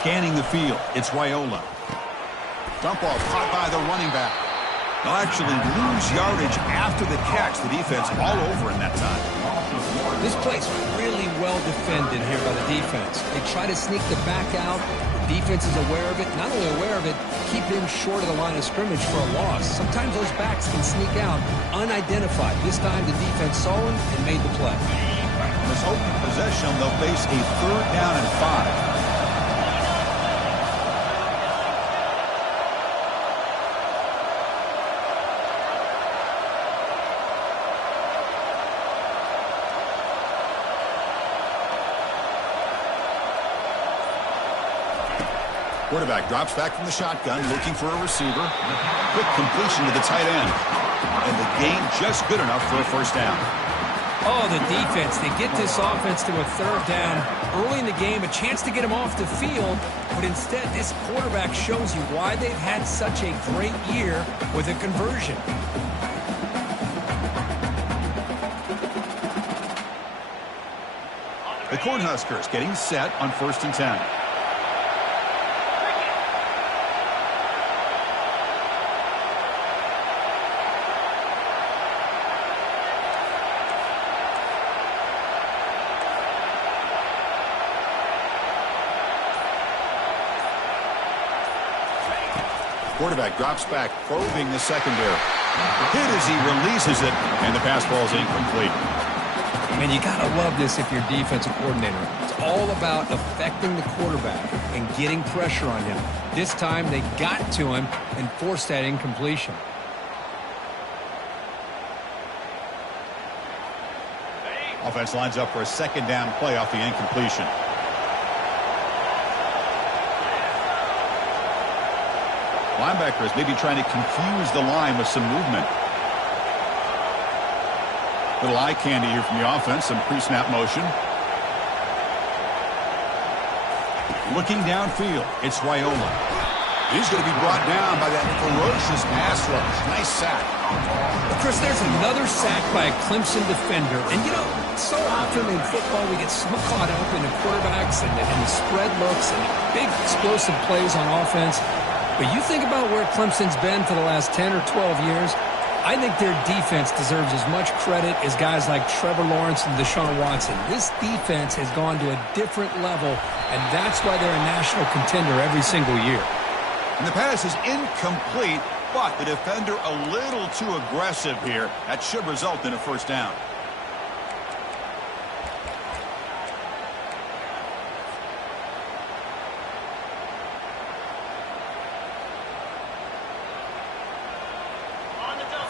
Scanning the field, it's Raiola. Dump off caught by the running back. They'll actually lose yardage after the catch. The defense all over in that time. This play's really well defended here by the defense. They try to sneak the back out. The defense is aware of it. Not only aware of it, keep him short of the line of scrimmage for a loss. Sometimes those backs can sneak out unidentified. This time the defense saw him and made the play. On this open possession, they'll face a 3rd down and 5. Quarterback drops back from the shotgun, looking for a receiver. Quick completion to the tight end. And the gain just good enough for a 1st down. Oh, the defense. They get this offense to a 3rd down. Early in the game, a chance to get him off the field. But instead, this quarterback shows you why they've had such a great year with a conversion. The Cornhuskers getting set on 1st and 10. Quarterback drops back, probing the secondary. Hit as he releases it, and the pass ball is incomplete. Man, you got to love this if you're defensive coordinator. It's all about affecting the quarterback and getting pressure on him. This time they got to him and forced that incompletion. Offense lines up for a 2nd down play off the incompletion. Linebackers maybe trying to confuse the line with some movement. Little eye candy here from the offense, some pre-snap motion. Looking downfield, it's Raiola. He's going to be brought down by that ferocious pass rush. Nice sack. Well, Chris, there's another sack by a Clemson defender. And, you know, so often in football we get so caught up in the quarterbacks and the spread looks and big explosive plays on offense. But you think about where Clemson's been for the last 10 or 12 years, I think their defense deserves as much credit as guys like Trevor Lawrence and Deshaun Watson. This defense has gone to a different level, and that's why they're a national contender every single year. And the pass is incomplete, but the defender a little too aggressive here. That should result in a 1st down.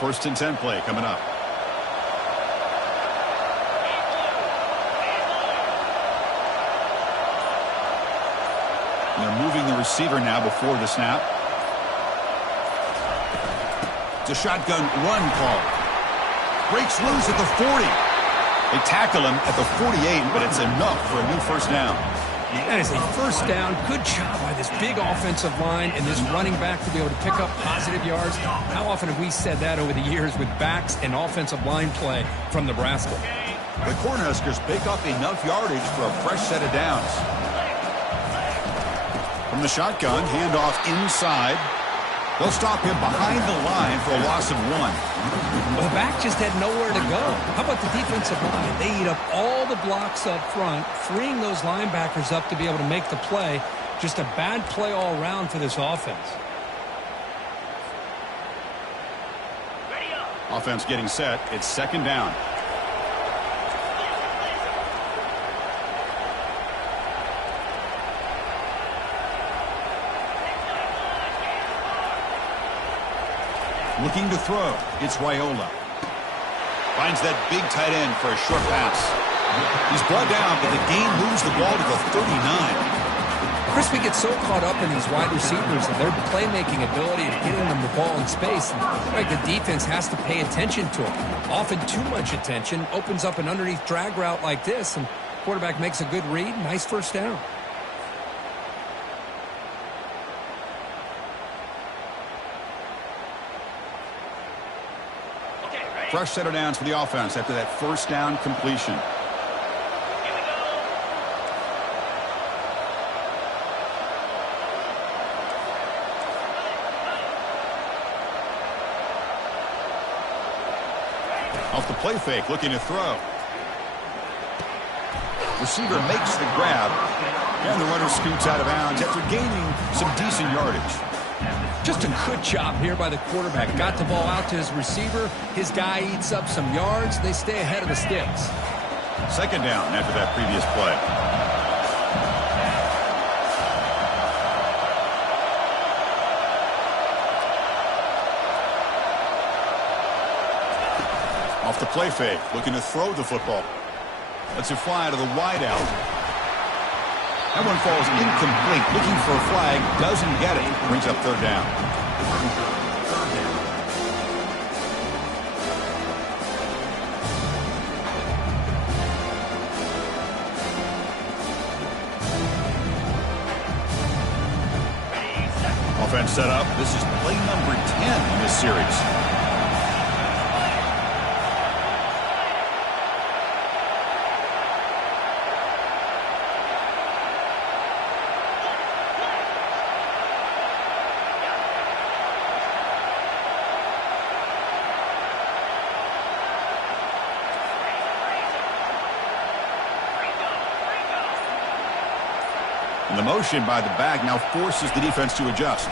First and 10 play coming up. And they're moving the receiver now before the snap. It's a shotgun run call. Breaks loose at the 40. They tackle him at the 48, but it's enough for a new 1st down. That is a 1st down. Good job by this big offensive line and this running back to be able to pick up positive yards. How often have we said that over the years with backs and offensive line play from Nebraska? The Cornhuskers pick up enough yardage for a fresh set of downs. From the shotgun, handoff inside. They'll stop him behind the line for a loss of 1. Well, the back just had nowhere to go. How about the defensive line? They eat up all the blocks up front, freeing those linebackers up to be able to make the play. Just a bad play all around for this offense. Offense getting set. It's 2nd down. Looking to throw. It's Raiola. Finds that big tight end for a short pass. He's brought down, but the game moves the ball to the 39. Chris, we get so caught up in these wide receivers and their playmaking ability and getting them the ball in space. And like the defense has to pay attention to them. Often too much attention opens up an underneath drag route like this, and quarterback makes a good read. Nice 1st down. Fresh set of downs for the offense after that 1st down completion. Off the play fake, looking to throw. Receiver makes the grab, and the runner scoots out of bounds after gaining some decent yardage. Just a good job here by the quarterback. Got the ball out to his receiver. His guy eats up some yards. They stay ahead of the sticks. Second down after that previous play. Off the play fake, looking to throw the football. Lets it fly to the wide out. That one falls incomplete. Looking for a flag, doesn't get it. Brings up third down. Offense set up. This is play number 10 in this series. And the motion by the back now forces the defense to adjust.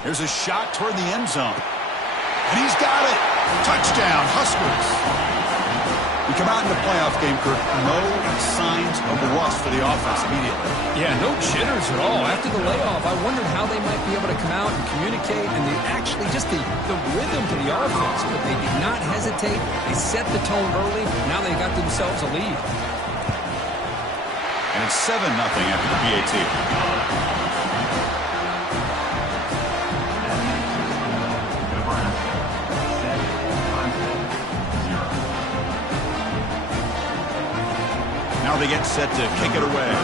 Here's a shot toward the end zone. And he's got it. Touchdown, Huskers. We come out in the playoff game, Kirk. No signs of rust for the offense immediately. Yeah, no jitters at all. After the layoff, I wondered how they might be able to come out and communicate and actually just the rhythm to the offense. But they did not hesitate. They set the tone early. Now they got themselves a lead. And it's 7-0 after the PAT. Now they get set to kick it away.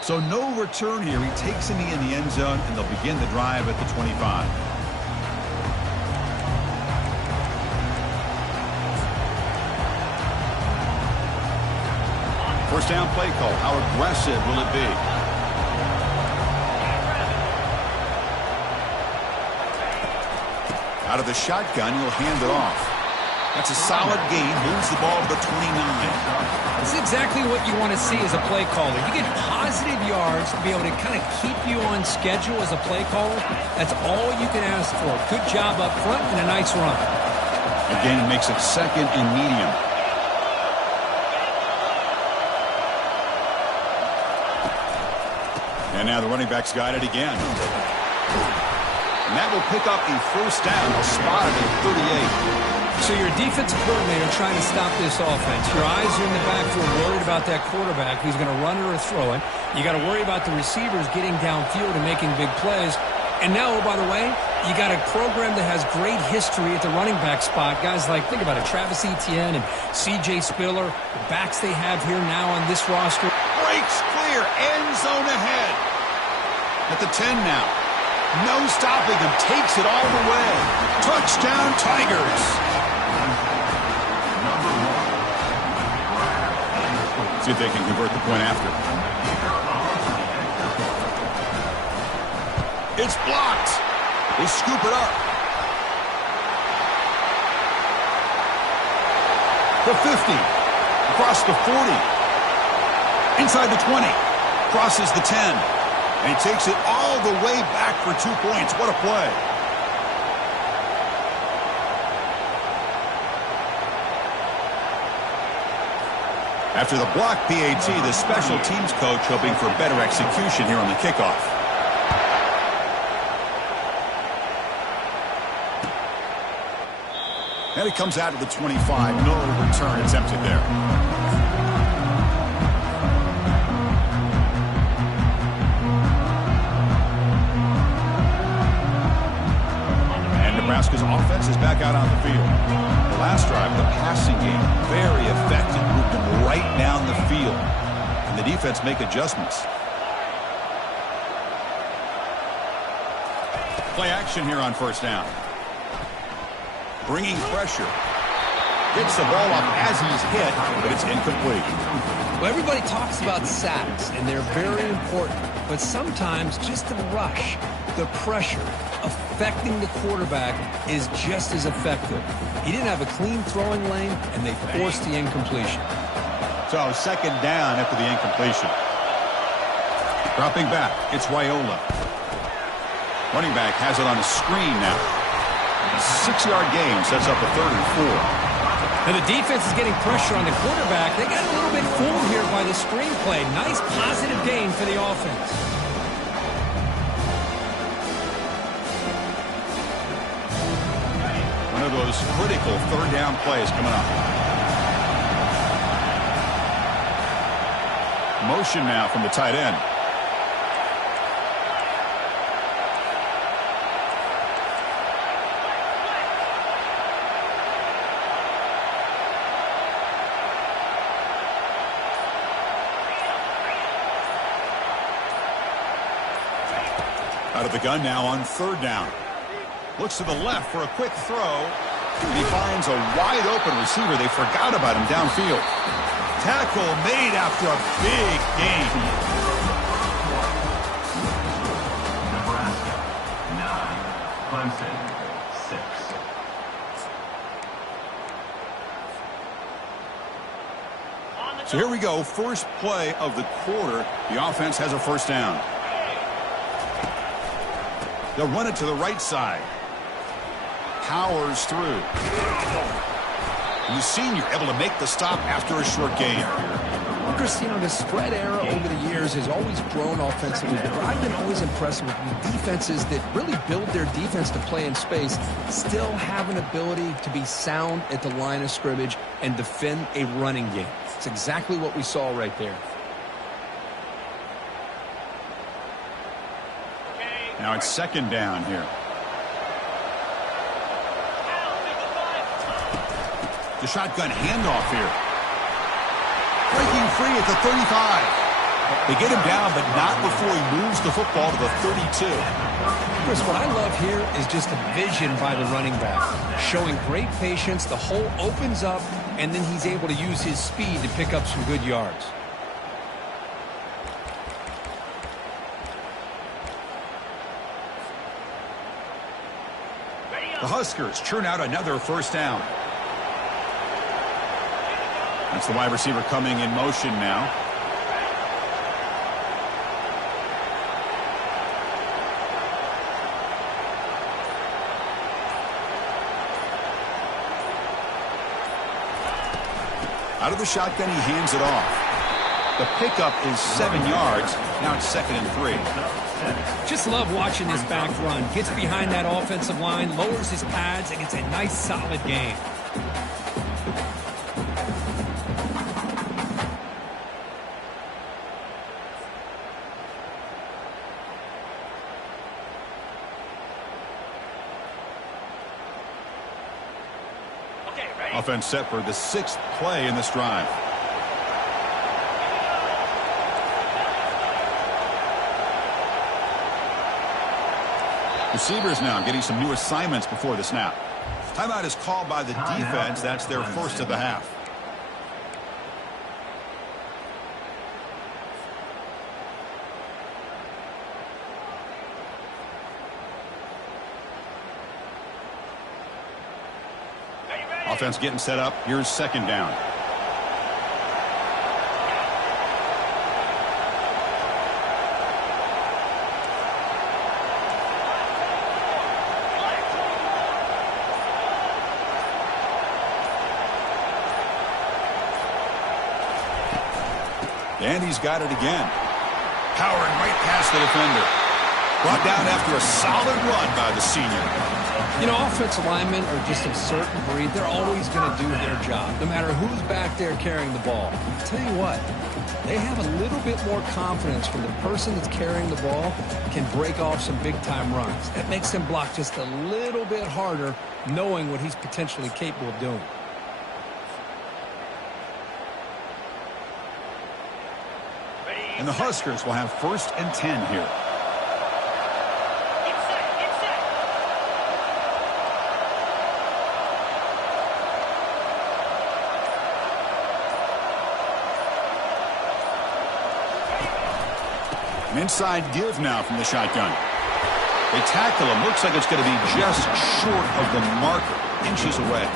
So no return here. He takes him in the end zone, and they'll begin the drive at the 25. First down play call. How aggressive will it be? Out of the shotgun, he'll hand it off. That's a solid gain. Moves the ball to the 29. This is exactly what you want to see as a play caller. You get positive yards to be able to kind of keep you on schedule as a play caller. That's all you can ask for. Good job up front and a nice run. Again, makes it second and medium. And now the running back's got it again. And that will pick up a first down. They'll spot it at 38. So your defensive coordinator trying to stop this offense. Your eyes are in the backfield, worried about that quarterback who's going to run it or throw it. You got to worry about the receivers getting downfield and making big plays. And now, oh, by the way, you got a program that has great history at the running back spot. Guys like, think about it, Travis Etienne and C.J. Spiller, the backs they have here now on this roster. Breaks clear, end zone ahead. At the 10 now. No stopping him, takes it all the way. Touchdown, Tigers. See if they can convert the point after. It's blocked. They scoop it up. The 50. Across the 40. Inside the 20. Crosses the 10. And he takes it all the way back for 2 points. What a play. After the block PAT, the special teams coach hoping for better execution here on the kickoff. And it comes out of the 25. No return attempted there. Nebraska's offense is back out on the field. The last drive, the passing game, very effective. Moved them right down the field. And the defense make adjustments. Play action here on first down. Bringing pressure. Gets the ball up as he's hit, but it's incomplete. Well, everybody talks about sacks, and they're very important. But sometimes just the rush, the pressure, affecting the quarterback is just as effective. He didn't have a clean throwing lane, and they forced the incompletion. So second down after the incompletion. Dropping back, it's Wyola. Running back has it on a screen now. 6-yard gain sets up a 3rd and 4. Now the defense is getting pressure on the quarterback. They got a little bit fooled here by the screenplay. Nice positive gain for the offense. One of those critical 3rd down plays coming up. Motion now from the tight end. Out of the gun now on 3rd down. Looks to the left for a quick throw. He finds a wide open receiver. They forgot about him downfield. Tackle made after a big gain. Nebraska, 9. Clemson, 6. So here we go. First play of the quarter. The offense has a 1st down. They'll run it to the right side. Powers through. The senior able to make the stop after a short gain. Christine, the spread era over the years has always grown offensively, but I've been always impressed with the defenses that really build their defense to play in space, still have an ability to be sound at the line of scrimmage and defend a running game. It's exactly what we saw right there. Now it's 2nd down here. The shotgun handoff here. Breaking free at the 35. They get him down, but not before he moves the football to the 32. Chris, what I love here is just the vision by the running back. Showing great patience, the hole opens up, and then he's able to use his speed to pick up some good yards. The Huskers churn out another 1st down. That's the wide receiver coming in motion now. Out of the shotgun, he hands it off. The pickup is 7 yards. Now it's 2nd and 3. Just love watching this back run. Gets behind that offensive line, lowers his pads, and gets a nice solid gain. Offense set for the 6th play in this drive. Receivers now getting some new assignments before the snap. Timeout is called by the defense. That's their 1st of the half. Offense getting set up. Here's 2nd down. And he's got it again. Powering right past the defender. Brought down after a solid run by the senior. You know, offensive linemen are just a certain breed. They're always going to do their job, no matter who's back there carrying the ball. I'll tell you what, they have a little bit more confidence when the person that's carrying the ball can break off some big-time runs. That makes them block just a little bit harder, knowing what he's potentially capable of doing. And the Huskers will have 1st and 10 here. An inside give now from the shotgun. They tackle him. Looks like it's going to be just short of the marker. Inches away.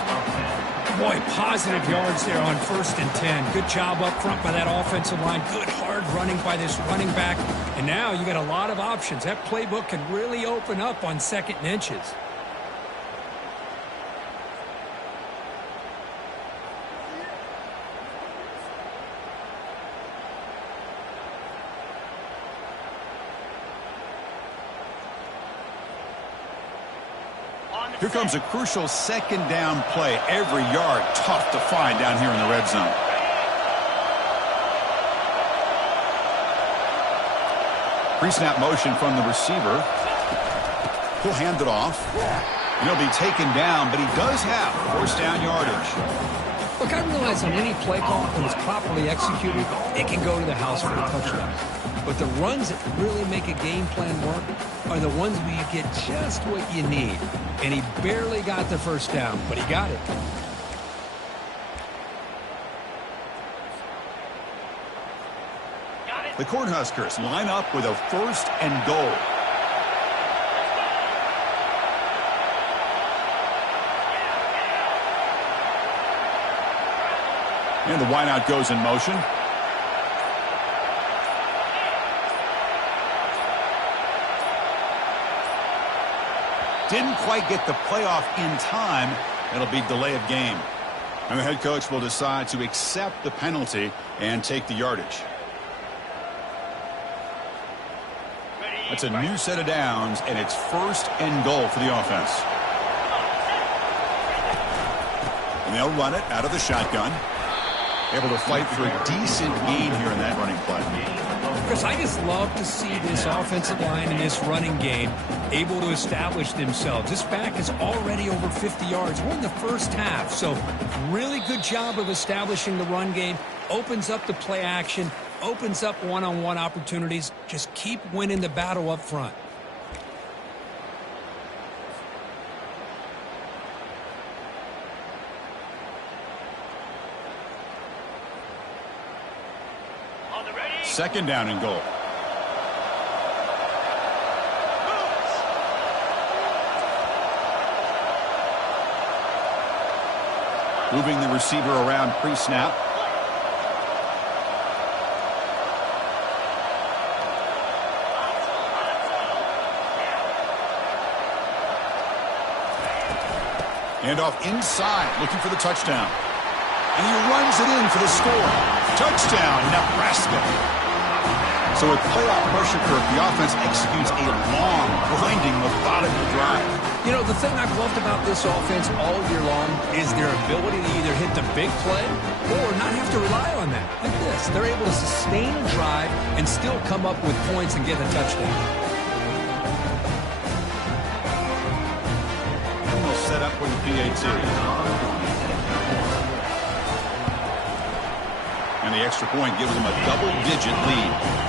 Boy, positive yards there on 1st and 10. Good job up front by that offensive line. Good hard running by this running back. And now you got a lot of options. That playbook can really open up on 2nd and inches. Here comes a crucial 2nd down play. Every yard tough to find down here in the red zone. Pre-snap motion from the receiver. He'll hand it off. And he'll be taken down, but he does have 1st down yardage. Look, I realize on any play call, when it's properly executed, it can go to the house for a touchdown. But the runs that really make a game plan work are the ones where you get just what you need. And he barely got the 1st down, but he got it. The Cornhuskers line up with a 1st and goal. And the wideout goes in motion. Didn't quite get the playoff in time. It'll be delay of game. And the head coach will decide to accept the penalty and take the yardage. That's a new set of downs, and it's 1st and goal for the offense. And they'll run it out of the shotgun. Able to fight for a decent gain here in that running play. Chris, I just love to see this offensive line and this running game able to establish themselves. This back is already over 50 yards. We're in the 1st half, so really good job of establishing the run game. Opens up the play action, opens up one-on-one opportunities. Just keep winning the battle up front. Second down and goal. Moving the receiver around pre-snap. And off inside, looking for the touchdown. And he runs it in for the score. Touchdown, Nebraska. So with playoff pressure, Kirk, the offense executes a long, grinding, methodical drive. You know, the thing I've loved about this offense all year long is their ability to either hit the big play or not have to rely on that. Like this, they're able to sustain a drive and still come up with points and get a touchdown. And we'll set up with the PAT. And the extra point gives them a double-digit lead.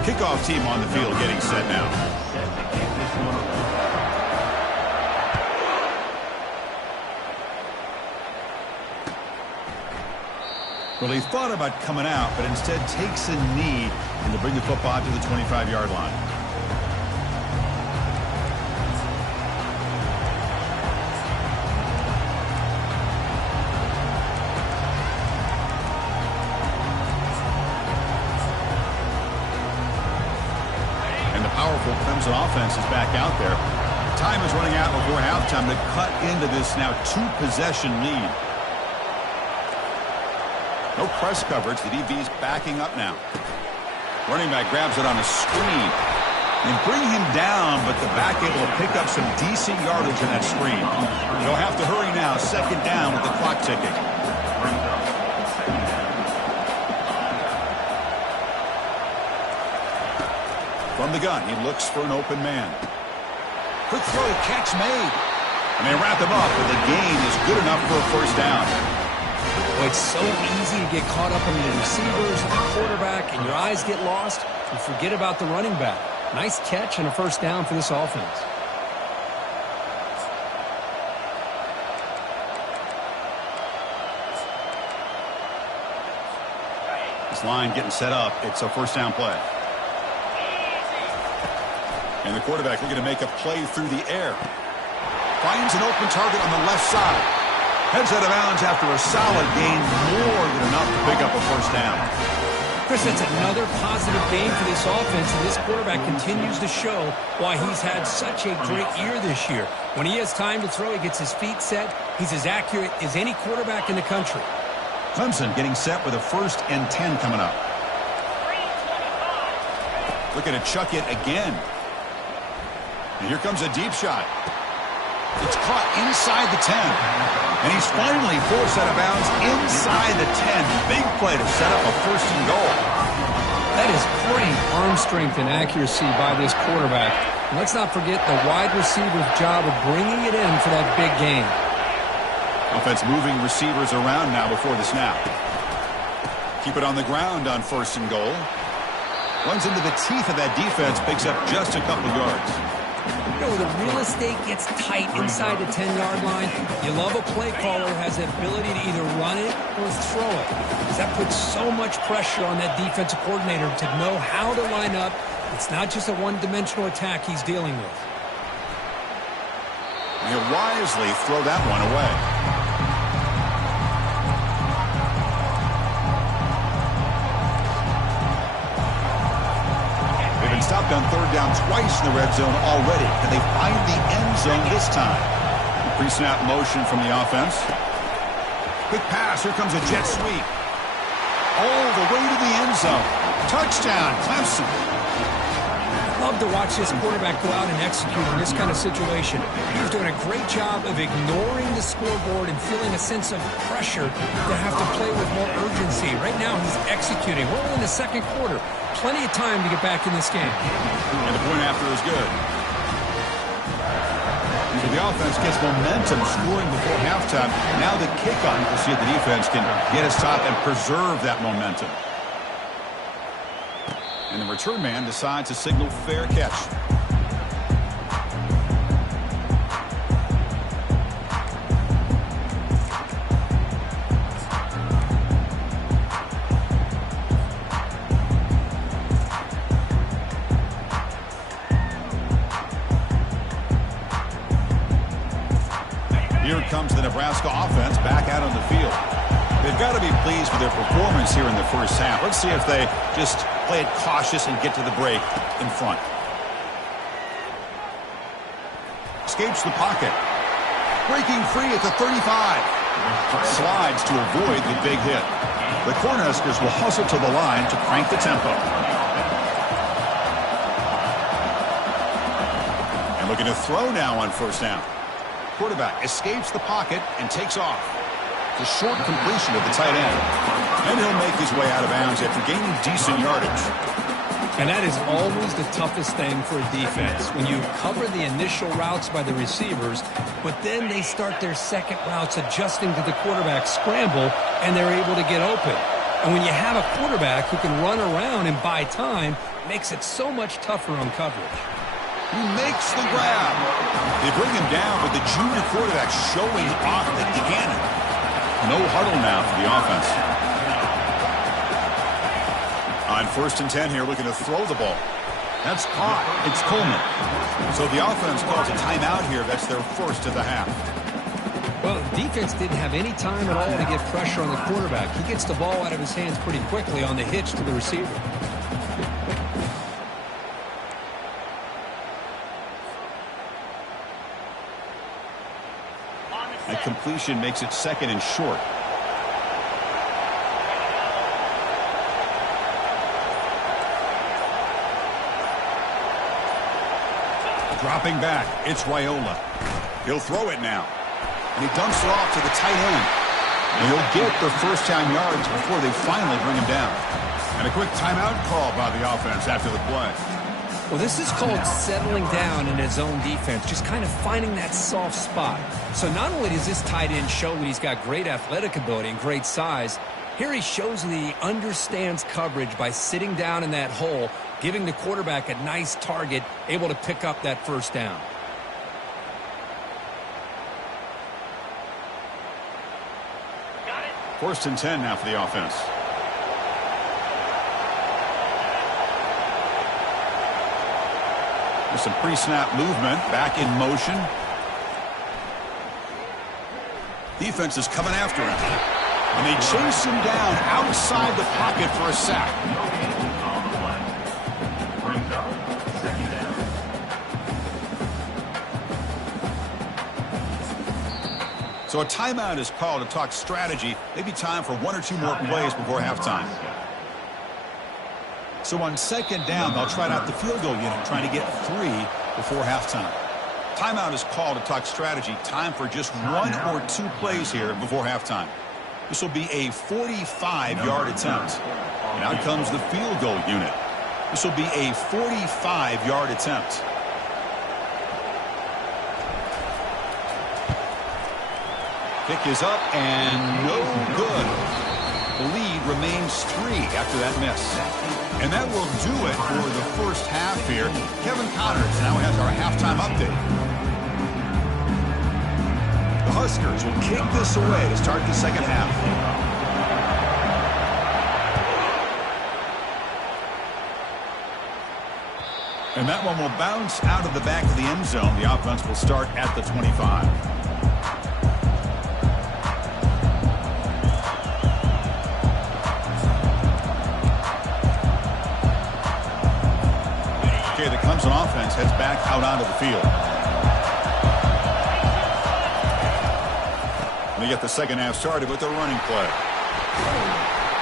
Kickoff team on the field getting set now. Well, he thought about coming out, but instead takes a knee and to bring the football to the 25-yard line. Clemson offense is back out there. Time is running out before halftime to cut into this now 2-possession lead. No press coverage. The DB's backing up now. Running back grabs it on a screen. And bring him down, but the back able to pick up some decent yardage in that screen. They'll have to hurry now. Second down with the clock ticking. From the gun, he looks for an open man. Quick throw, catch made. And they wrap him up, but the gain is good enough for a first down. Well, it's so easy to get caught up in the receivers and the quarterback, and your eyes get lost. You forget about the running back. Nice catch and a first down for this offense. offense line getting set up. It's a first down play. And the quarterback looking to make a play through the air. Finds an open target on the left side. Heads out of bounds after a solid gain, more than enough to pick up a first down. Chris, that's another positive game for this offense, and this quarterback continues to show why he's had such a great year this year. When he has time to throw, he gets his feet set. He's as accurate as any quarterback in the country. Clemson getting set with a 1st and 10 coming up. Looking to chuck it again. And here comes a deep shot. It's caught inside the 10. And he's finally forced out of bounds inside the 10. Big play to set up a 1st and goal. That is great arm strength and accuracy by this quarterback. And let's not forget the wide receiver's job of bringing it in for that big game. Offense moving receivers around now before the snap. Keep it on the ground on 1st and goal. Runs into the teeth of that defense, picks up just a couple yards. You know, the real estate gets tight inside the 10-yard line. You love a play caller who has the ability to either run it or throw it. Because that puts so much pressure on that defensive coordinator to know how to line up. It's not just a one-dimensional attack he's dealing with. He'll wisely throw that one away. Stopped on 3rd down twice in the red zone already. Can they find the end zone this time? Pre-snap motion from the offense. Quick pass. Here comes a jet sweep. All the way to the end zone. Touchdown, Clemson. Love to watch this quarterback go out and execute in this kind of situation. He's doing a great job of ignoring the scoreboard and feeling a sense of pressure to have to play with more urgency. Right now, he's executing. We're only in the 2nd quarter. Plenty of time to get back in this game. And the point after is good. So the offense gets momentum scoring before halftime. Now the kickoff. We'll see if the defense can get a stop and preserve that momentum. And the return man decides to signal fair catch. Here comes the Nebraska offense back out on the field. They've got to be pleased with their performance here in the first half. Let's see if they just play it cautious and get to the break in front. Escapes the pocket. Breaking free at the 35. Slides to avoid the big hit. The Cornhuskers will hustle to the line to crank the tempo. And looking to throw now on 1st down. Quarterback escapes the pocket and takes off. The short completion of the tight end. And he'll make his way out of bounds after gaining decent yardage. And that is always the toughest thing for a defense. When you cover the initial routes by the receivers, but then they start their second routes adjusting to the quarterback scramble, and they're able to get open. And when you have a quarterback who can run around and buy time, it makes it so much tougher on coverage. He makes the grab. They bring him down, but the junior quarterback showing off the cannon. No huddle now for the offense. On 1st and 10 here, looking to throw the ball. That's caught. It's Coleman. So the offense calls a timeout here. That's their 1st of the half. Well, the defense didn't have any time at all to get pressure on the quarterback. He gets the ball out of his hands pretty quickly on the hitch to the receiver. That completion makes it 2nd and short. Dropping back, it's Raiola. He'll throw it now. And he dumps it off to the tight end. And he'll get the 1st down yards before they finally bring him down. And a quick timeout call by the offense after the play. Well, this is called settling down in his own defense, just kind of finding that soft spot. So not only does this tight end show that he's got great athletic ability and great size, here he shows that he understands coverage by sitting down in that hole, giving the quarterback a nice target, able to pick up that 1st down. First and 10 now for the offense. There's some pre-snap movement, back in motion. Defense is coming after him. And they chase him down outside the pocket for a sack. So a timeout is called to talk strategy. Maybe time for one or two more plays before halftime. So on second down, they'll try out the field goal unit, trying to get 3 before halftime. Timeout is called to talk strategy. Time for just 1 or 2 plays here before halftime. This will be a 45-yard attempt. And out comes the field goal unit. This will be a 45-yard attempt. Kick is up and no good. The lead remains 3 after that miss. And that will do it for the first half here. Kevin Connors now has our halftime update. The Huskers will kick this away to start the second half. And that one will bounce out of the back of the end zone. The offense will start at the 25. Okay, the Clemson offense heads back out onto the field. And they get the second half started with a running play.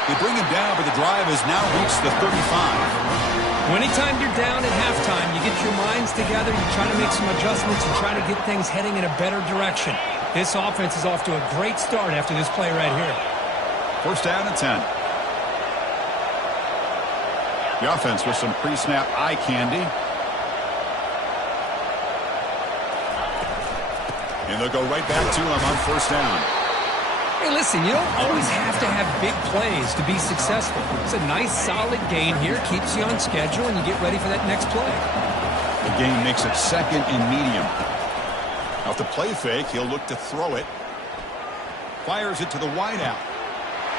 They bring him down, but the drive has now reached the 35. Anytime you're down at halftime, you get your minds together, you try to make some adjustments, you try to get things heading in a better direction. This offense is off to a great start after this play right here. First down and 10. The offense with some pre-snap eye candy. And they'll go right back to him on first down. Hey, listen, you don't always have to have big plays to be successful. It's a nice, solid gain here. Keeps you on schedule, and you get ready for that next play. The game makes it second and medium. Off the play fake, he'll look to throw it. Fires it to the wideout.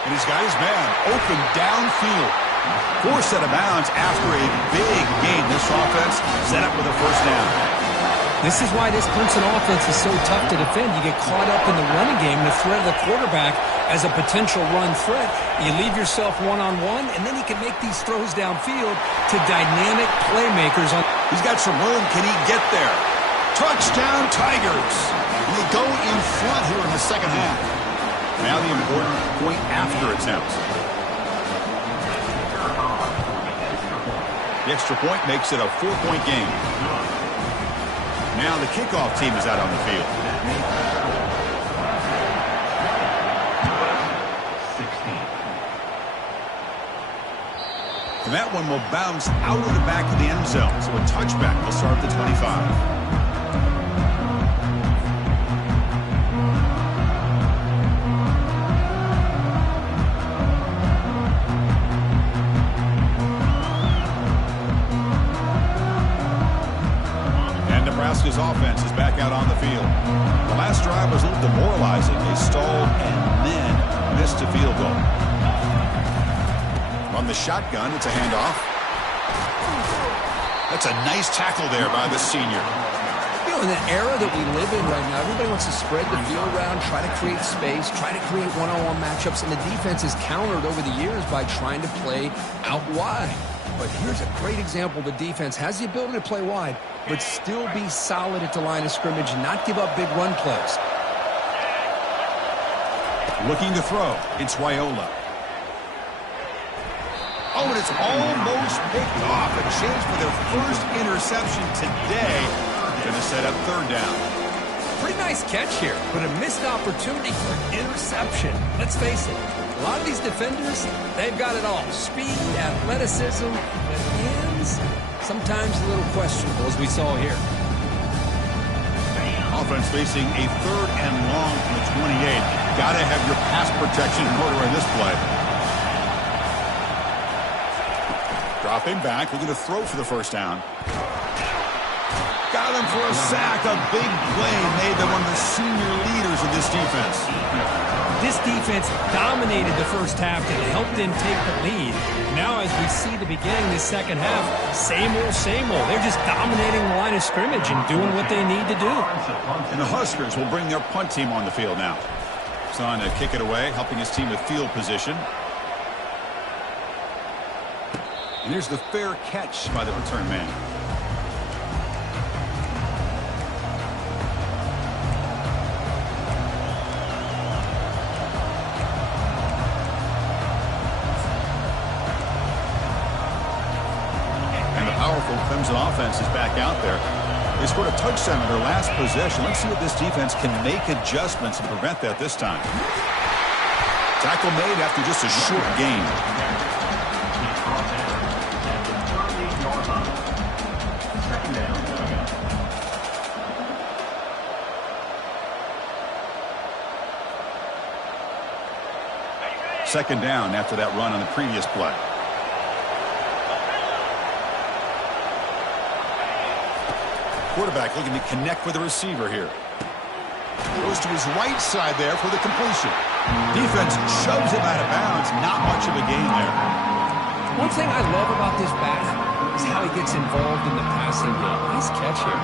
And he's got his man open downfield. Forced out of bounds after a big gain. This offense set up with a first down. This is why this Clemson offense is so tough to defend. You get caught up in the running game, the threat of the quarterback as a potential run threat. You leave yourself one-on-one, and then he can make these throws downfield to dynamic playmakers. He's got some room. Can he get there? Touchdown, Tigers. And they go in front here in the second half. Now the important point after attempt. The extra point makes it a 4-point game. Now the kickoff team is out on the field. 16. And that one will bounce out of the back of the end zone. So a touchback will start at the 25. Nebraska's offense is back out on the field. The last drive was a little demoralizing. They stalled and then missed a field goal. On the shotgun, it's a handoff. That's a nice tackle there by the senior. You know, in the era that we live in right now, everybody wants to spread the field around, try to create space, try to create one-on-one matchups, and the defense is countered over the years by trying to play out wide. But here's a great example. The defense has the ability to play wide, but still be solid at the line of scrimmage and not give up big run plays. Looking to throw. It's Raiola. Oh, and it's almost picked off. A chance for their first interception today. Going to set up third down. Pretty nice catch here, but a missed opportunity for an interception. Let's face it, a lot of these defenders, they've got it all. Speed, athleticism, but hands, sometimes a little questionable, as we saw here. Offense facing a third and long from the 28. Got to have your pass protection in order in this play. Dropping back, looking to throw for the first down. Got him for a sack. A big play made by one of the senior leaders of this defense. This defense dominated the first half and helped them take the lead. Now, as we see the beginning of the second half, same old, same old. They're just dominating the line of scrimmage and doing what they need to do. And the Huskers will bring their punt team on the field now. It's on to kick it away, helping his team with field position. And here's the fair catch by the return man. And the powerful Clemson offense is back out there. They scored a touchdown on their last possession. Let's see if this defense can make adjustments and prevent that this time. Tackle made after just a short gain. Second down after that run on the previous play. Quarterback looking to connect with the receiver here. Goes to his right side there for the completion. Defense shoves him out of bounds. Not much of a gain there. One thing I love about this back is how he gets involved in the passing game. Nice catch here.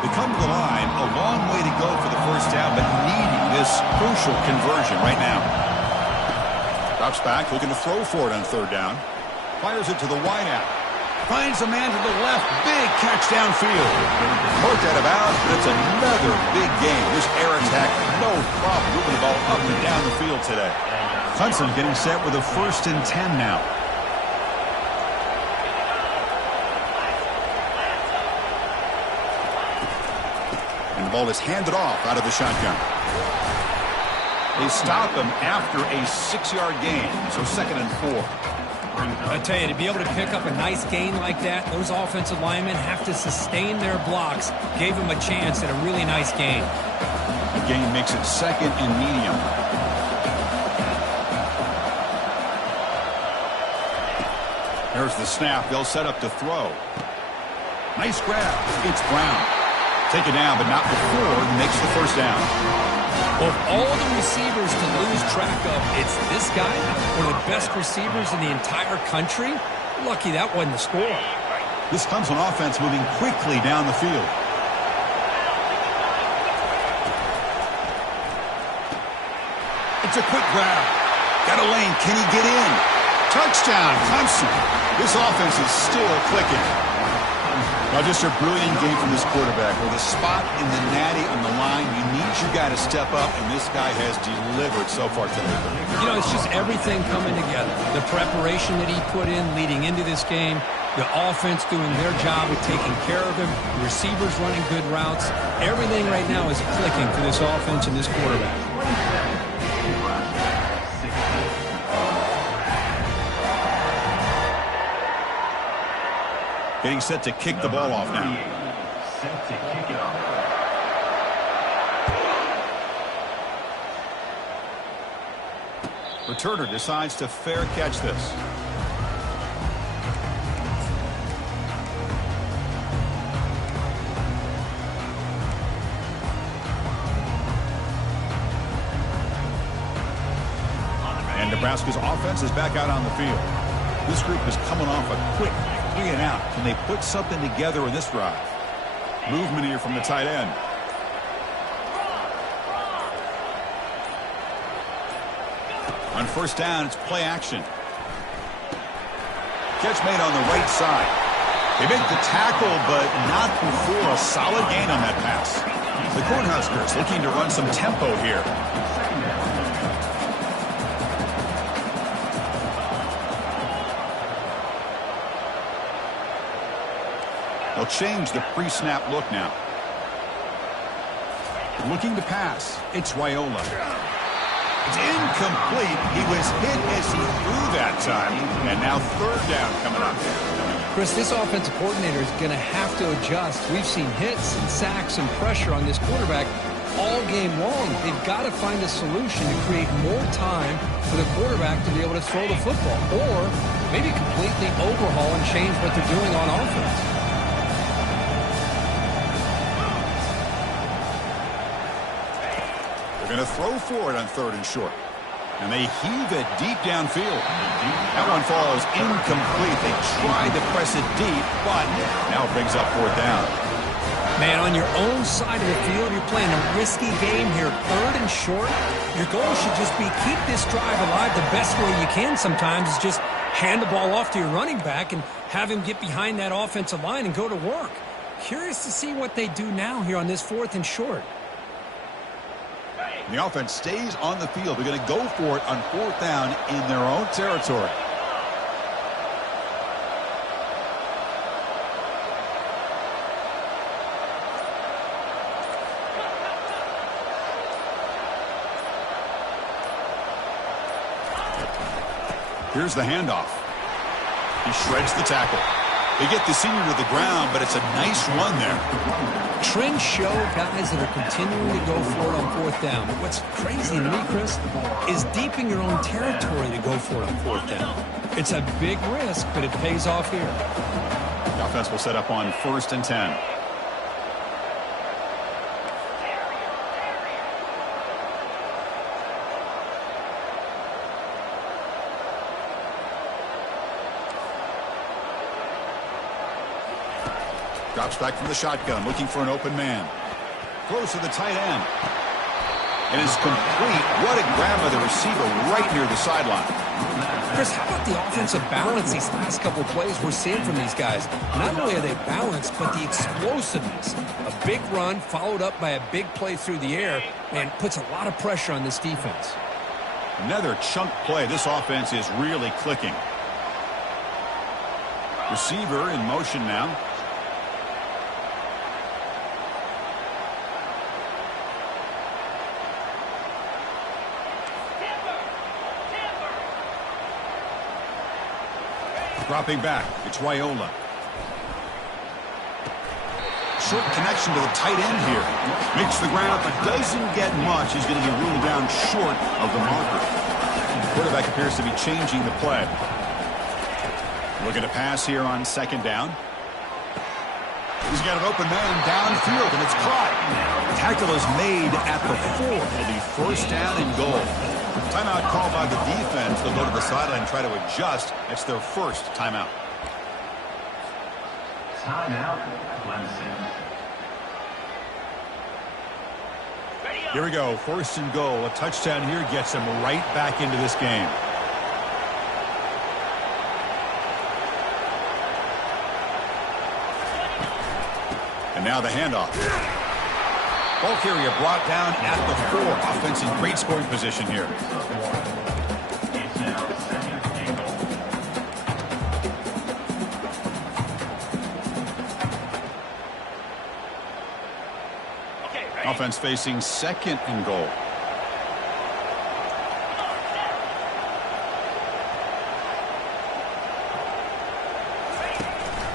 They come to the line. A long way to go for the first down, but needing this crucial conversion right now. Drops back, looking to throw for it on third down. Fires it to the wideout. Finds a man to the left. Big catch downfield. Poked out of bounds, but it's another big game. This air attack, no problem moving the ball up and down the field today. Clemson getting set with a 1st and 10 now. And the ball is handed off out of the shotgun. They stop him after a 6-yard gain, so 2nd and 4. I tell you, to be able to pick up a nice gain like that, those offensive linemen have to sustain their blocks. Gave him a chance at a really nice gain. The gain makes it 2nd and medium. There's the snap. They'll set up to throw. Nice grab. It's Brown. Taken down, but not before he makes the first down. Of all the receivers to lose track of, it's this guy, one of the best receivers in the entire country. Lucky that wasn't the score. This Clemson offense moving quickly down the field. It's a quick grab. Got a lane. Can he get in? Touchdown, Clemson. This offense is still clicking. Now just a brilliant game from this quarterback. With a spot in the natty on the line, you need your guy to step up, and this guy has delivered so far today. You know, it's just everything coming together. The preparation that he put in leading into this game, the offense doing their job of taking care of him, the receivers running good routes. Everything right now is clicking for this offense and this quarterback. Getting set to kick the ball off now. Set to kick it off. Returner decides to fair catch this. And Nebraska's offense is back out on the field. This group is coming off a quick 3-and-out. Can they put something together in this drive? Movement here from the tight end. On first down, it's play action. Catch made on the right side. They make the tackle, but not before a solid gain on that pass. The Cornhuskers looking to run some tempo here. They'll change the pre-snap look now. Looking to pass. It's Raiola. It's incomplete. He was hit as he threw that time. And now third down coming up. Chris, this offensive coordinator is going to have to adjust. We've seen hits and sacks and pressure on this quarterback all game long. They've got to find a solution to create more time for the quarterback to be able to throw the football. Or maybe completely overhaul and change what they're doing on offense. They're going to throw for it on 3rd and short. And they heave it deep downfield. That one falls incomplete. They tried to press it deep, but now it brings up 4th down. Man, on your own side of the field, you're playing a risky game here. 3rd and short. Your goal should just be keep this drive alive the best way you can sometimes is just hand the ball off to your running back and have him get behind that offensive line and go to work. Curious to see what they do now here on this 4th and short. The offense stays on the field. They're going to go for it on 4th down in their own territory. Here's the handoff. He shreds the tackle. They get the senior to the ground, but it's a nice run there. Trends show guys that are continuing to go for it on 4th down. But what's crazy to me, Chris, is deep in your own territory to go for it on 4th down. It's a big risk, but it pays off here. The offense will set up on 1st and 10. Drops back from the shotgun, looking for an open man. Throws to the tight end. And is complete. What a grab by the receiver right near the sideline. Chris, how about the offensive balance these last couple of plays we're seeing from these guys? Not only are they balanced, but the explosiveness. A big run followed up by a big play through the air, and puts a lot of pressure on this defense. Another chunk play. This offense is really clicking. Receiver in motion now. Dropping back, it's Wyola. Short connection to the tight end here. Makes the ground, but doesn't get much. He's going to be ruled down short of the marker. The quarterback appears to be changing the play. Looking to pass here on 2nd down. He's got an open man downfield, and it's caught. Tackle is made at the 4. It'll be 1st down and goal. Timeout called by the defense. They'll go to the sideline and try to adjust. It's their 1st timeout. Timeout, Clemson. Here we go. 1st and goal. A touchdown here gets them right back into this game. And now the handoff. Ball carrier brought down at the 4. Offense in great scoring position here. It's now 2nd and goal. Offense facing 2nd and goal.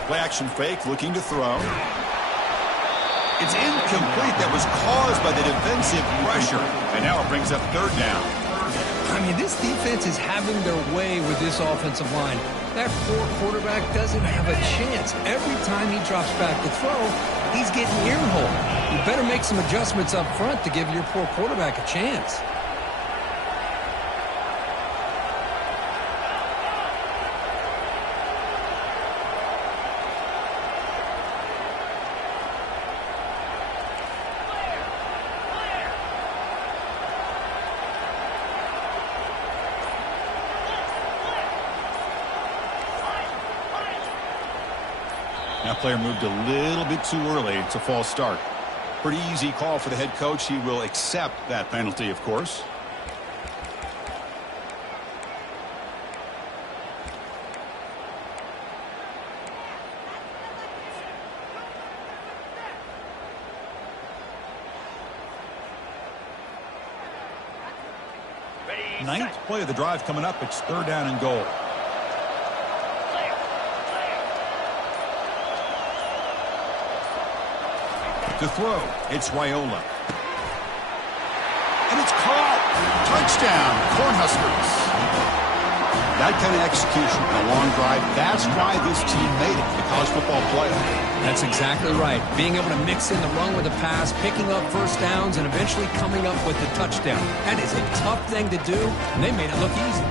Play action fake, looking to throw. It's incomplete. That was caused by the defensive pressure. And now it brings up 3rd down. I mean, this defense is having their way with this offensive line. That poor quarterback doesn't have a chance. Every time he drops back to throw, he's getting earholed. You better make some adjustments up front to give your poor quarterback a chance. That player moved a little bit too early. It's a false start. Pretty easy call for the head coach. He will accept that penalty, of course. Ninth play of the drive coming up. It's 3rd down and goal. To throw, it's Wyola. And it's caught. Touchdown, Cornhuskers. That kind of execution in a long drive, that's why this team made it to the college football playoff. That's exactly right. Being able to mix in the run with the pass, picking up first downs, and eventually coming up with the touchdown. That is a tough thing to do, and they made it look easy.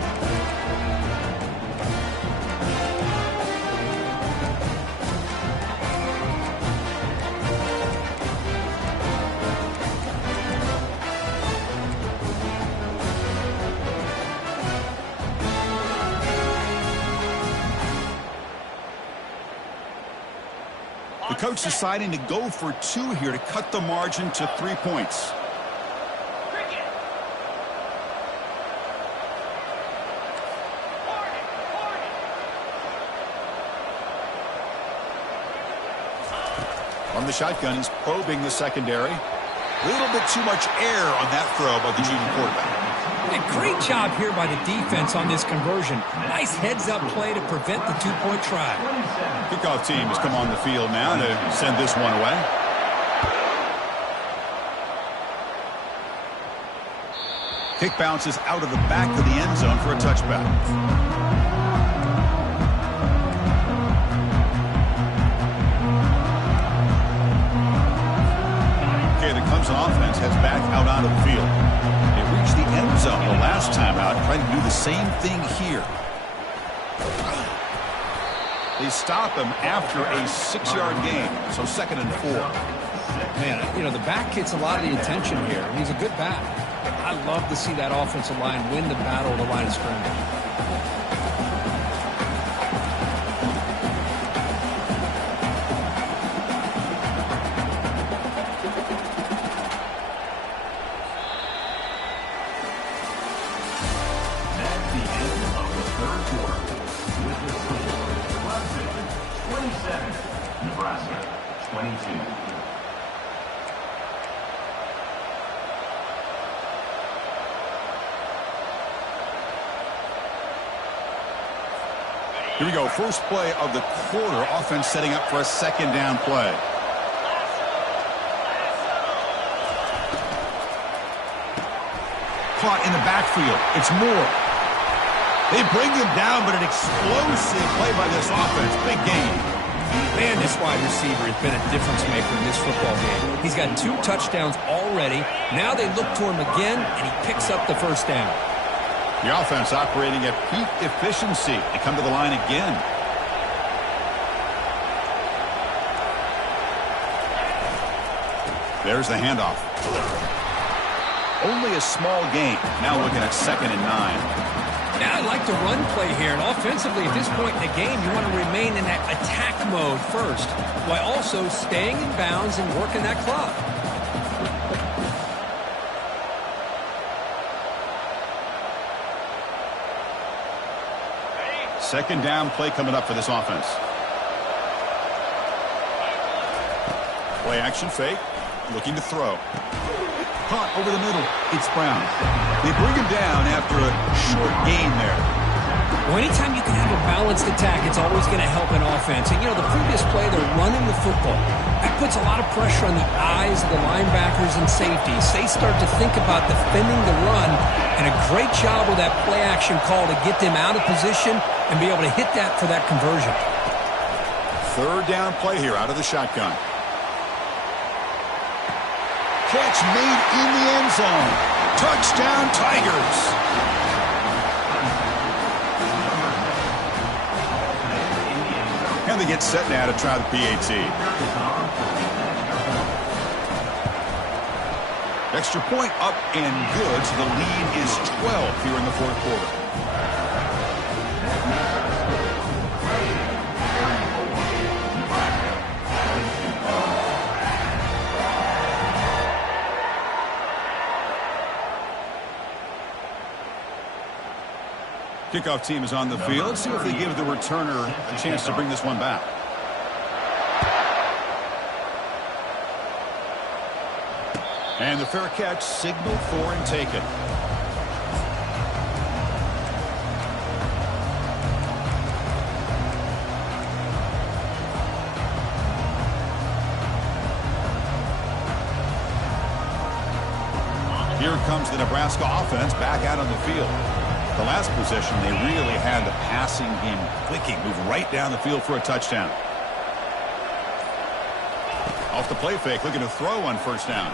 The coach deciding to go for 2 here to cut the margin to 3 points. From the shotgun, he's probing the secondary. A little bit too much air on that throw by the junior quarterback. A great job here by the defense on this conversion. Nice heads-up play to prevent the 2-point try. Kickoff team has come on the field now to send this one away. Kick bounces out of the back of the end zone for a touchback. Okay, the Clemson offense heads back out onto the field. They reached the end zone the last time out, trying to do the same thing here. They stop him after a 6-yard gain, so 2nd and 4. Man, you know, the back gets a lot of the attention here. He's a good back. I love to see that offensive line win the battle of the line of scrimmage. Here we go, first play of the quarter. Offense setting up for a 2nd down play. Caught in the backfield. It's Moore. They bring him down, but an explosive play by this offense. Big gain. Man, this wide receiver has been a difference maker in this football game. He's got 2 touchdowns already. Now they look to him again, and he picks up the first down. The offense operating at peak efficiency. They come to the line again. There's the handoff. Only a small gain. Now looking at 2nd and 9. Now I like the run play here. And offensively, at this point in the game, you want to remain in that attack mode first, while also staying in bounds and working that clock. Second down play coming up for this offense. Play action fake. Looking to throw. Caught over the middle. It's Brown. They bring him down after a short gain there. Well, anytime you can have a balanced attack, it's always going to help an offense. And, you know, the previous play, they're running the football. That puts a lot of pressure on the eyes of the linebackers and safeties. They start to think about defending the run, and a great job with that play action call to get them out of position and be able to hit that for that conversion. 3rd down play here out of the shotgun. Catch made in the end zone. Touchdown, Tigers. And they get set now to try the PAT. Extra point up and good, so the lead is 12 here in the 4th quarter. Kickoff team is on the field. See if they give the returner a chance to bring this one back. And the fair catch signaled for and taken. Here comes the Nebraska offense back out on the field. The last possession, they really had the passing game clicking, move right down the field for a touchdown. Off the play fake, looking to throw on first down.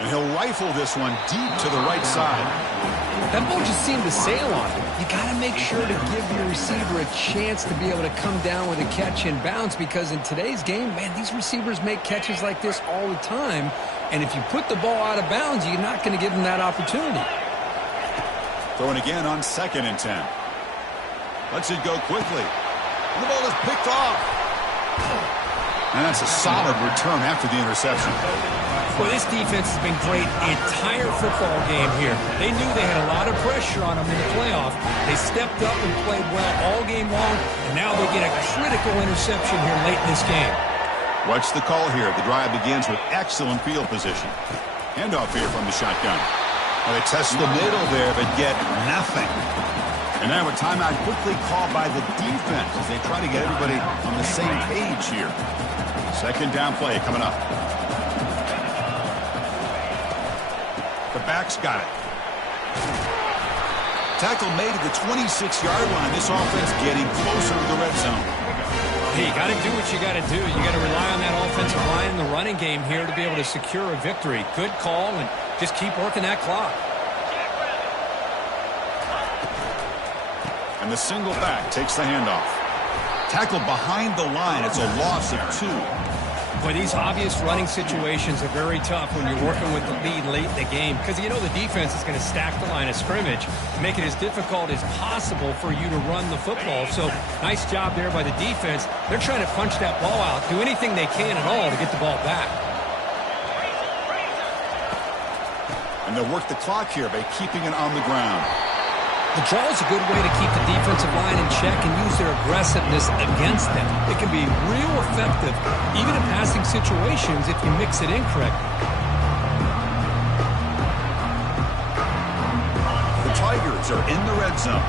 And he'll rifle this one deep to the right side. That ball just seemed to sail on him. You got to make sure to give your receiver a chance to be able to come down with a catch and bounce, because in today's game, man, these receivers make catches like this all the time. And if you put the ball out of bounds, you're not going to give them that opportunity. Throwing again on 2nd and 10. Lets it go quickly. And the ball is picked off. And that's a solid return after the interception. Well, this defense has been great the entire football game here. They knew they had a lot of pressure on them in the playoff. They stepped up and played well all game long, and now they get a critical interception here late in this game. Watch the call here. The drive begins with excellent field position. Handoff here from the shotgun. Well, they test the middle there, but get nothing. And now a timeout quickly called by the defense as they try to get everybody on the same page here. 2nd down play coming up. The back's got it. Tackle made at the 26-yard line. This offense getting closer to the red zone. Hey, you got to do what you got to do. You got to rely on that offensive line in the running game here to be able to secure a victory. Good call, and just keep working that clock. And the single back takes the handoff. Tackle behind the line. It's a loss of 2. Boy, these obvious running situations are very tough when you're working with the lead late in the game, because you know the defense is going to stack the line of scrimmage, make it as difficult as possible for you to run the football. So nice job there by the defense. They're trying to punch that ball out, do anything they can at all to get the ball back. And they'll work the clock here by keeping it on the ground. The draw is a good way to keep the defensive line in check and use their aggressiveness against them. It can be real effective, even in passing situations, if you mix it in correctly. The Tigers are in the red zone.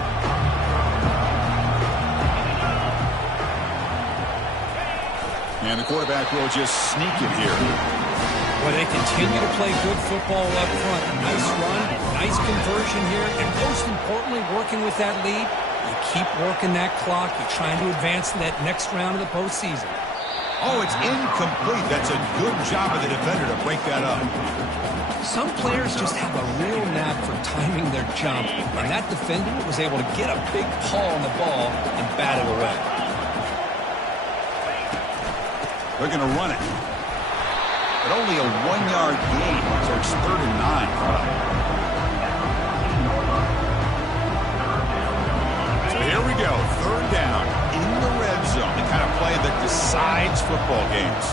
And the quarterback will just sneak it here. Well, they continue to play good football up front. Nice run, nice conversion here, and most importantly, working with that lead, you keep working that clock. You're trying to advance to that next round of the postseason. Oh, it's incomplete. That's a good job of the defender to break that up. Some players just have a real knack for timing their jump, and that defender was able to get a big paw on the ball and bat it away. They're going to run it. But only a 1-yard gain, so it's 3rd and 9. So here we go, 3rd down in the red zone, the kind of play that decides football games.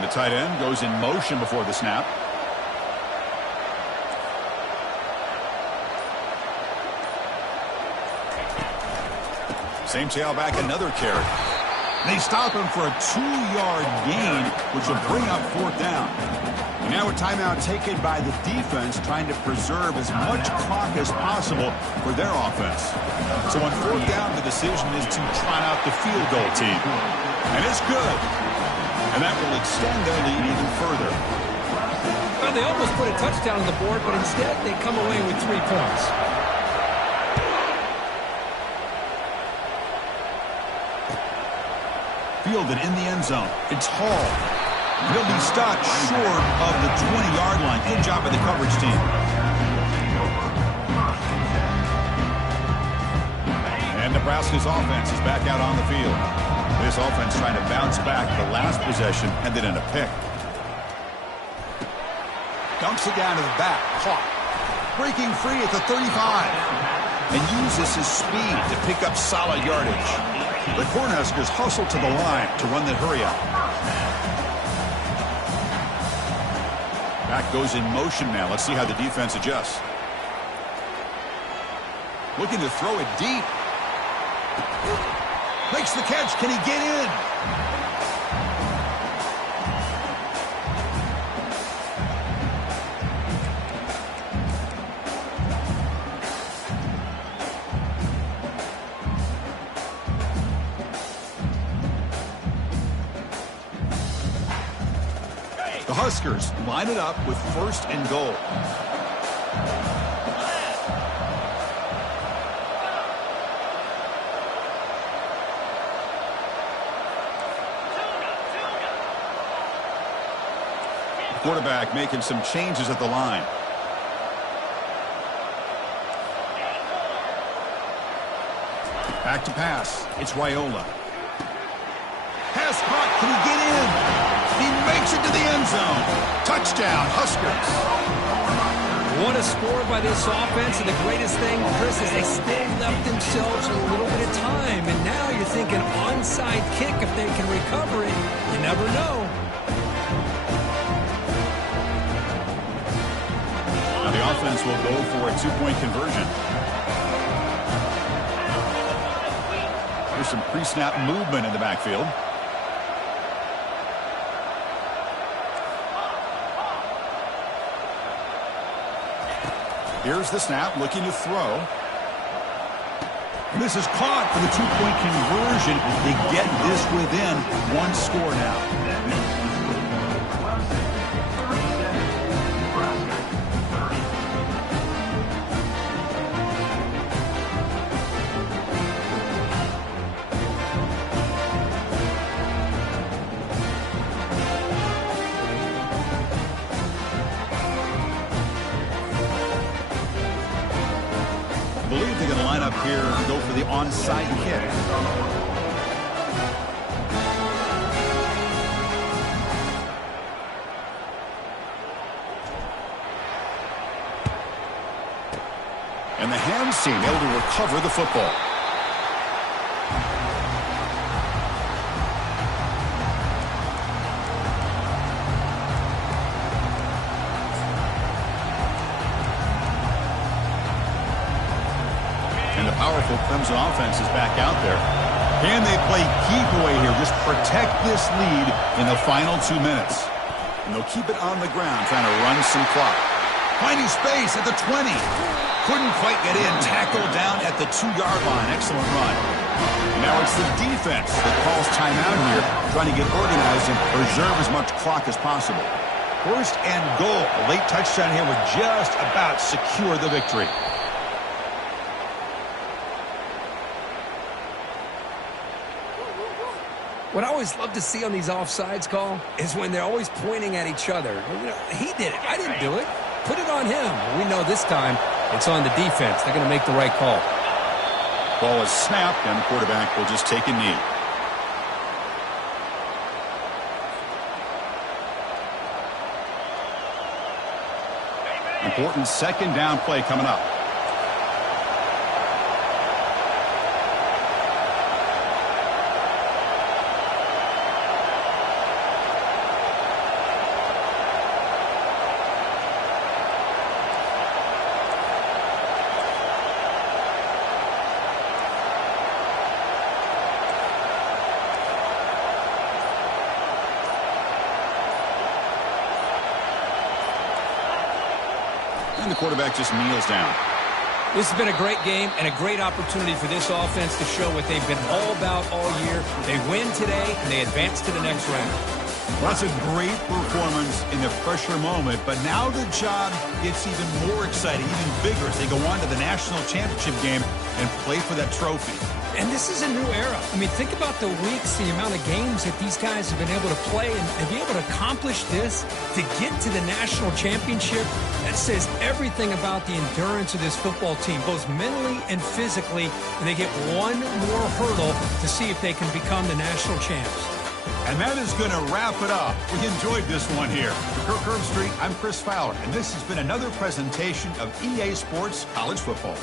The tight end goes in motion before the snap. Same tailback, another carry. They stop him for a 2-yard gain, which will bring up 4th down. And now a timeout taken by the defense, trying to preserve as much clock as possible for their offense. So on 4th down, the decision is to trot out the field goal team. And it's good. And that will extend their lead even further. Well, they almost put a touchdown on the board, but instead they come away with 3 points. Fielded in the end zone. It's Hall. He'll be stopped short of the 20-yard line. Good job by the coverage team. And Nebraska's offense is back out on the field. This offense trying to bounce back. The last possession ended in a pick. Dumps it down to the back. Caught. Breaking free at the 35. And uses his speed to pick up solid yardage. The Cornhuskers hustle to the line to run the hurry out. Back goes in motion now. Let's see how the defense adjusts. Looking to throw it deep. Makes the catch. Can he get in? The Huskers line it up with 1st and goal. Quarterback making some changes at the line. Back to pass. It's Raiola. Pass caught. Can he get in? He makes it to the end zone. Touchdown, Huskers. What a score by this offense, and the greatest thing, Chris, is they still left themselves a little bit of time, and now you're thinking onside kick if they can recover it. You never know. Now the offense will go for a 2-point conversion. There's some pre-snap movement in the backfield. Here's the snap, looking to throw. This is caught for the 2-point conversion. They get this within 1 score now. I believe they're going to line up here and go for the onside kick. And the hands team able to recover the football. And the powerful Clemson offense is back out there. Can they play keep away here? Just protect this lead in the final 2 minutes. And they'll keep it on the ground, trying to run some clock. Finding space at the 20. Couldn't quite get in. Tackled down at the 2-yard line. Excellent run. Now it's the defense that calls timeout here, trying to get organized and preserve as much clock as possible. 1st and goal. A late touchdown here would just about secure the victory. What I always love to see on these offsides call is when they're always pointing at each other. You know, he did it. I didn't do it. Put it on him. We know this time it's on the defense. They're going to make the right call. Ball is snapped, and the quarterback will just take a knee. Important 2nd down play coming up. And the quarterback just kneels down. This has been a great game and a great opportunity for this offense to show what they've been all about all year. They win today, and they advance to the next round. Well, that's a great performance in the pressure moment, but now the job gets even more exciting, even bigger as they go on to the national championship game and play for that trophy. And this is a new era. I mean, think about the weeks, the amount of games that these guys have been able to play and be able to accomplish this, to get to the national championship. That says everything about the endurance of this football team, both mentally and physically. And they get one more hurdle to see if they can become the national champs. And that is going to wrap it up. We enjoyed this one here. For Kirk Herbstreit, I'm Chris Fowler, and this has been another presentation of EA Sports College Football.